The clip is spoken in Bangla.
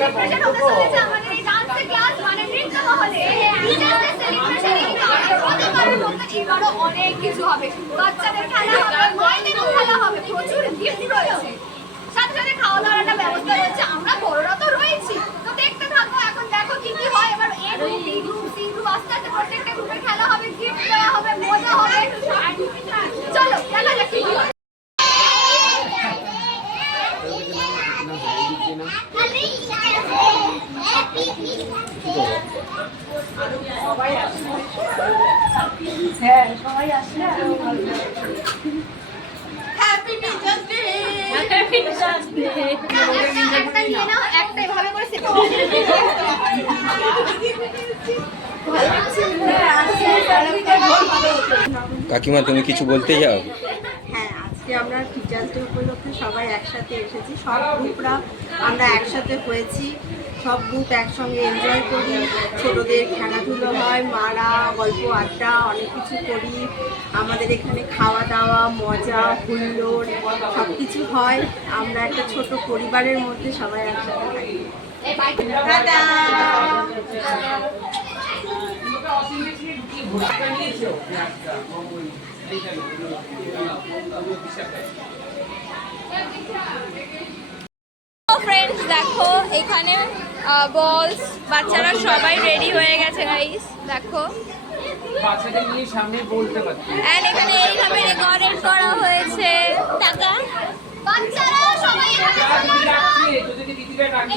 সেলিব্রেশন হতে চলেছে আমাদের এই ডান্স ক্লাস মানে নৃত্য মহলে টিচারদের সেলিব্রেশন এবারও অনেক কিছু হবে, বাচ্চাদের খেলা হবে, মায়েদেরও খেলা হবে, প্রচুর গিফট রয়েছে, সাথে সাথে খাওয়া দাওয়ার একটা ব্যবস্থা রয়েছে। আমরা বড়রা তো রয়েছি, তো দেখতে থাকবো। এখন দেখো কি কি হয়। এবার A group, B group, C group, আস্তে আস্তে প্রত্যেকটা গ্রুপে খেলা হবে, গিফট দেওয়া হবে, মজা হবে। চলো দেখা যাক কি হয়। হ্যাঁ সবাই আসলে happy teachers day. Happy teachers day. একটা নিয়ে নাও, একটা এভাবে করে সেট করো। কাকিমা তুমি কিছু বলতে যাও? হ্যাঁ, আজকে আমরা টিচার্স ডে উপলক্ষে সবাই একসাথে এসেছি, সব গ্রুপরা আমরা একসাথে হয়েছি, সব গ্রুপ একসঙ্গে এনজয় করি, ছোটদের খেলাধুলো হয়, মারা গল্প আড্ডা অনেক কিছু করি, আমাদের এখানে খাওয়া দাওয়া মজা হুল্লোড় সব কিছু হয়। আমরা একটা ছোট পরিবারের মধ্যে সবাই একসাথে থাকি। ফ্রেন্ডস দেখো এখানে বলস, বাচ্চারা সবাই রেডি হয়ে গেছে গাইস, দেখো। বাচ্চাদের নিয়ে সামনে বলতে পারছি। এন্ড এখানে এইভাবে রেকর্ডেড করা হয়েছে। টাকা বাচ্চারা সবাই এখানে যদি দিদিভাই বাকি